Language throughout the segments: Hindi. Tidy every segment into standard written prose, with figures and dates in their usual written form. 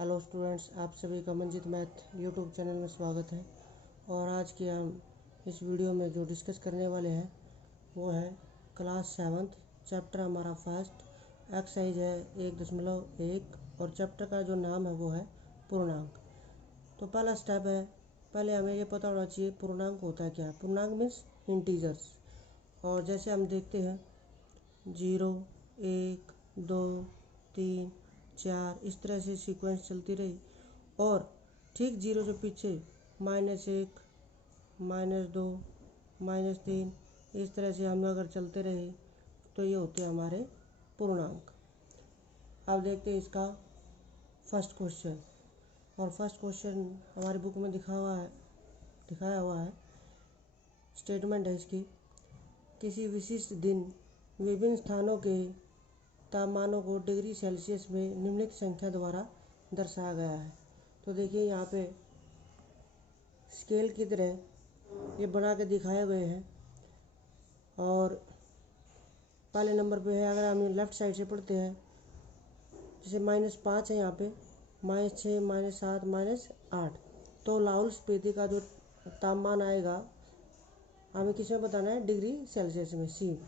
हेलो स्टूडेंट्स, आप सभी का मंजित मैथ यूट्यूब चैनल में स्वागत है। और आज की हम इस वीडियो में जो डिस्कस करने वाले हैं वो है क्लास 7th चैप्टर हमारा फर्स्ट एक्सरसाइज है 1.1 और चैप्टर का जो नाम है वो है पूर्णांक। तो पहला स्टेप है, पहले हमें ये पता होना चाहिए पूर्णांक होता है क्या। पूर्णांक मीन्स इंटीजर्स। और जैसे हम देखते हैं 0, 1, 2, 3, 4 इस तरह से सीक्वेंस चलती रही और ठीक 0 से पीछे -1, -2, -3 इस तरह से हम अगर चलते रहे तो ये होते हैं हमारे पूर्णांक। अब देखते हैं इसका फर्स्ट क्वेश्चन। और फर्स्ट क्वेश्चन हमारी बुक में दिखाया हुआ है। स्टेटमेंट है इसकी, किसी विशिष्ट दिन विभिन्न स्थानों के तापमानों को डिग्री सेल्सियस में निम्नलिखित संख्या द्वारा दर्शाया गया है। तो देखिए यहाँ पे स्केल की तरह ये बना के दिखाए गए हैं। और पहले नंबर पे है, अगर हम लेफ़्ट साइड से पढ़ते हैं जैसे -5 है यहाँ पे, -6, -7, -8, तो लाहौल स्पीति का जो तापमान आएगा हमें किस में बताना है, डिग्री सेल्सियस में सी।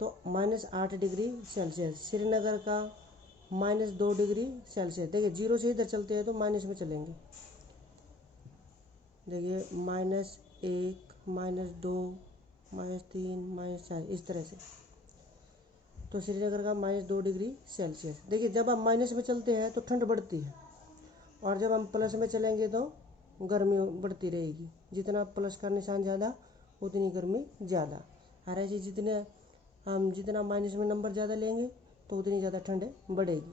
तो -8 डिग्री सेल्सियस। श्रीनगर का -2 डिग्री सेल्सियस। देखिए 0 से इधर चलते हैं तो माइनस में चलेंगे। देखिए -1, -2, -3, -4 इस तरह से। तो श्रीनगर का -2 डिग्री सेल्सियस। देखिए जब हम माइनस में चलते हैं तो ठंड बढ़ती है और जब हम प्लस में चलेंगे तो गर्मी बढ़ती रहेगी। जितना प्लस का निशान ज़्यादा उतनी गर्मी ज़्यादा। हर ऐसे जितना माइनस में नंबर ज़्यादा लेंगे तो उतनी ज़्यादा ठंड बढ़ेगी।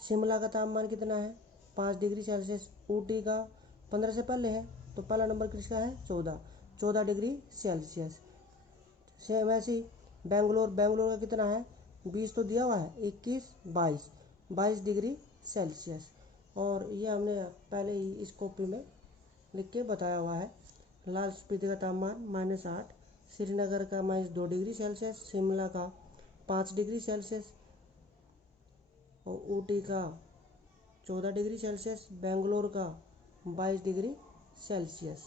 शिमला का तापमान कितना है, 5 डिग्री सेल्सियस। ऊटी का 15 से पहले है तो पहला नंबर किसका है, 14 डिग्री सेल्सियस। सेम ऐसे ही बेंगलोर का कितना है, 20 तो दिया हुआ है, 21, 22 डिग्री सेल्सियस। और ये हमने पहले ही इस कॉपी में लिख के बताया हुआ है। लाहौल स्पीति का तापमान -8, श्रीनगर का -2 डिग्री सेल्सियस, शिमला का 5 डिग्री सेल्सियस और ऊटी का 14 डिग्री सेल्सियस, बेंगलोर का 22 डिग्री सेल्सियस।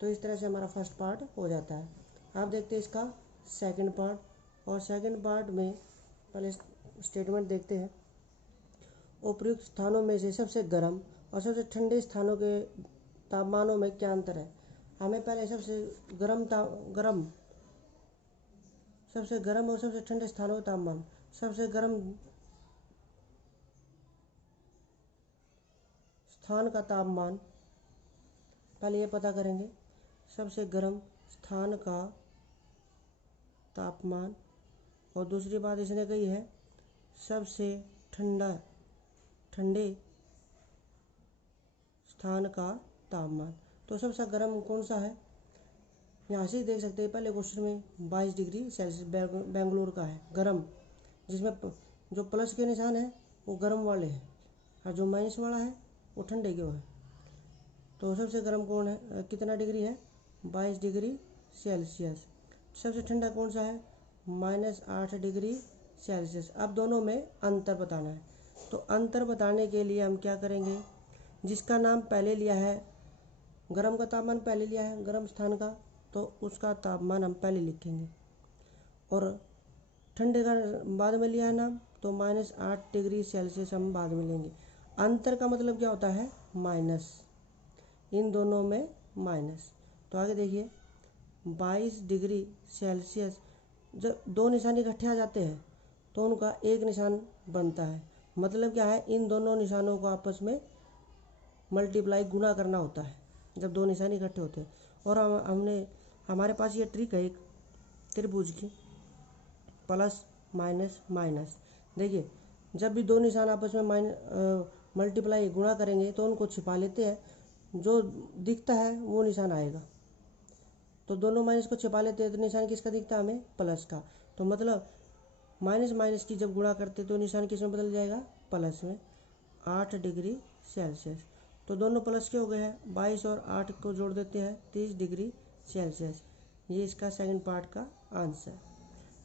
तो इस तरह से हमारा फर्स्ट पार्ट हो जाता है। अब देखते हैं इसका सेकंड पार्ट। और सेकंड पार्ट में पहले स्टेटमेंट देखते हैं, उपयुक्त स्थानों में से सबसे गर्म और सबसे ठंडे स्थानों के तापमानों में क्या अंतर है। हमें पहले सबसे गर्म और सबसे ठंडे स्थानों का तापमान। सबसे गर्म स्थान का तापमान पहले ये पता करेंगे, सबसे गर्म स्थान का तापमान। और दूसरी बात इसने कही है सबसे ठंडे स्थान का तापमान। तो सबसे गर्म कौन सा है, यहाँ से देख सकते हैं पहले क्वेश्चन में 22 डिग्री सेल्सियस बेंगलोर का है गर्म, जिसमें जो प्लस के निशान है वो गर्म वाले हैं और जो माइनस वाला है वो ठंडे के है। तो सबसे गर्म कौन है, कितना डिग्री है, 22 डिग्री सेल्सियस। सबसे ठंडा कौन सा है, -8 डिग्री सेल्सियस। अब दोनों में अंतर बताना है। तो अंतर बताने के लिए हम क्या करेंगे, जिसका नाम पहले लिया है, गर्म का तापमान पहले लिया है गर्म स्थान का, तो उसका तापमान हम पहले लिखेंगे। और ठंडे का बाद में लिया है नाम, तो -8 डिग्री सेल्सियस हम बाद में लेंगे। अंतर का मतलब क्या होता है, माइनस, इन दोनों में माइनस। तो आगे देखिए 22 डिग्री सेल्सियस। जब दो निशान इकट्ठे आ जाते हैं तो उनका एक निशान बनता है। मतलब क्या है, इन दोनों निशानों को आपस में मल्टीप्लाई गुणा करना होता है जब दो निशान इकट्ठे होते हैं। और हमारे पास ये ट्रिक है एक त्रिभुज की, प्लस माइनस माइनस। देखिए जब भी दो निशान आपस में मल्टीप्लाई गुणा करेंगे तो उनको छिपा लेते हैं, जो दिखता है वो निशान आएगा। तो दोनों माइनस को छिपा लेते हैं तो निशान किसका दिखता है हमें, प्लस का। तो मतलब माइनस की जब गुणा करते तो निशान किस में बदल जाएगा, प्लस में। 8 डिग्री सेल्सियस। तो दोनों प्लस के हो गए हैं, 22 और 8 को जोड़ देते हैं 30 डिग्री सेल्सियस। ये इसका सेकंड पार्ट का आंसर।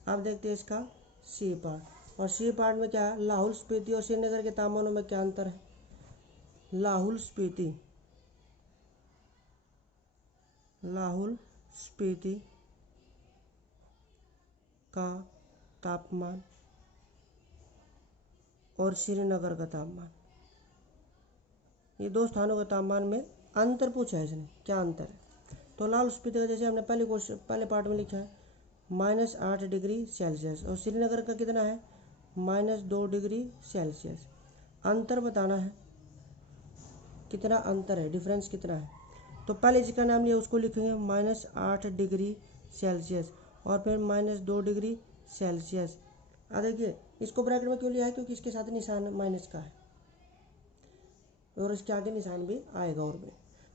अब देखते हैं इसका सी पार्ट। और सी पार्ट में क्या है, लाहौल स्पीति और श्रीनगर के तापमानों में क्या अंतर है। लाहौल स्पीति का तापमान और श्रीनगर का तापमान, ये दो स्थानों के तापमान में अंतर पूछा है इसने, क्या अंतर है। तो लाहौल स्पीति का जैसे हमने पहले पार्ट में लिखा है -8 डिग्री सेल्सियस, और श्रीनगर का कितना है -2 डिग्री सेल्सियस। अंतर बताना है, कितना अंतर है, डिफरेंस कितना है। तो पहले जिसका नाम लिया उसको लिखेंगे -8 डिग्री सेल्सियस और फिर -2 डिग्री सेल्सियस। अब देखिए इसको ब्रैकेट में क्यों लिया है, क्योंकि इसके साथ निशान माइनस का है और इसके आगे निशान भी आएगा। और भी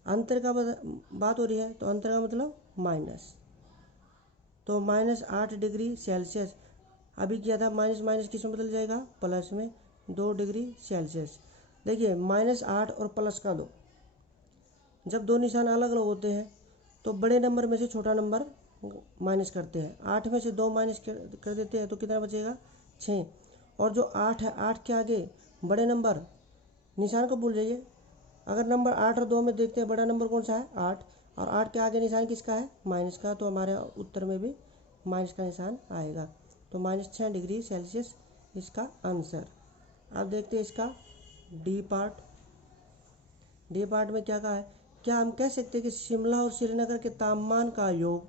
अंतर का बात हो रही है, तो अंतर का मतलब माइनस, तो -8 डिग्री सेल्सियस अभी किया था, माइनस माइनस किस में बदल जाएगा, प्लस में 2 डिग्री सेल्सियस। देखिए -8 और प्लस का 2, जब दो निशान अलग अलग होते हैं तो बड़े नंबर में से छोटा नंबर माइनस करते हैं। 8 में से 2 माइनस कर देते हैं तो कितना बचेगा 6, और जो 8 है 8 के आगे बड़े नंबर, निशान को भूल जाइए, अगर नंबर 8 और 2 में देखते हैं बड़ा नंबर कौन सा है 8, और 8 के आगे निशान किसका है माइनस का, तो हमारे उत्तर में भी माइनस का निशान आएगा। तो -6 डिग्री सेल्सियस इसका आंसर। अब देखते हैं इसका डी पार्ट। डी पार्ट में क्या कहा है, क्या हम कह सकते हैं कि शिमला और श्रीनगर के तापमान का योग,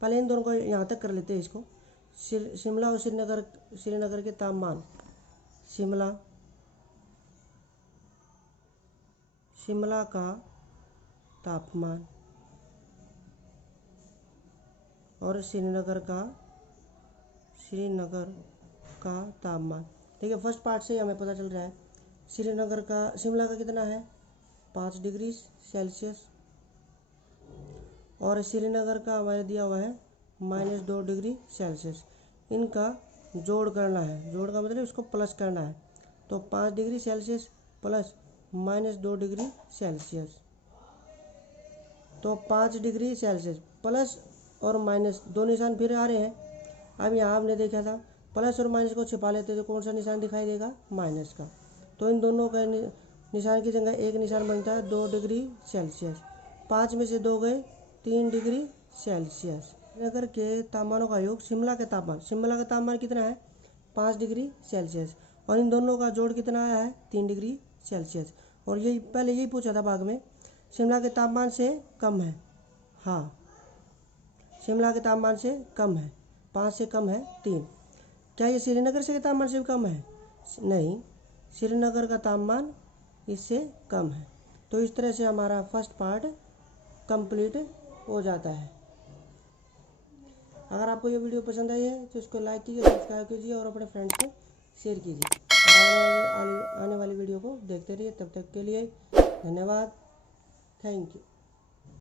पहले इन दोनों को यहाँ तक कर लेते हैं इसको, शिमला और श्रीनगर के तापमान, शिमला का तापमान और श्रीनगर का तापमान। देखिए फर्स्ट पार्ट से हमें पता चल रहा है शिमला का कितना है 5 डिग्री सेल्सियस, और श्रीनगर का हमारे दिया हुआ है -2 डिग्री सेल्सियस। इनका जोड़ करना है, जोड़ का मतलब इसको प्लस करना है, तो 5 degree Celsius plus -2 degree Celsius, तो 5 डिग्री सेल्सियस प्लस और माइनस दो निशान फिर आ रहे हैं। अब यहाँ हमने देखा था प्लस और माइनस को छिपा लेते तो कौन सा निशान दिखाई देगा माइनस का, तो इन दोनों का निशान की जगह एक निशान बनता है 2 डिग्री सेल्सियस। 5 में से 2 गए 3 डिग्री सेल्सियस। श्रीनगर के तापमानों का योग, शिमला का तापमान कितना है 5 डिग्री सेल्सियस, और इन दोनों का जोड़ कितना आया है 3 डिग्री सेल्सियस। और यही पहले यही पूछा था भाग में, शिमला के तापमान से कम है, हाँ शिमला के तापमान से कम है, 5 से कम है 3। क्या ये श्रीनगर से के तापमान से भी कम है, नहीं, श्रीनगर का तापमान इससे कम है। तो इस तरह से हमारा फर्स्ट पार्ट कंप्लीट हो जाता है। अगर आपको ये वीडियो पसंद आई है तो इसको लाइक कीजिए, सब्सक्राइब कीजिए और अपने फ्रेंड्स को शेयर कीजिए। आने वाली वीडियो को देखते रहिए। तब तक के लिए धन्यवाद, थैंक यू।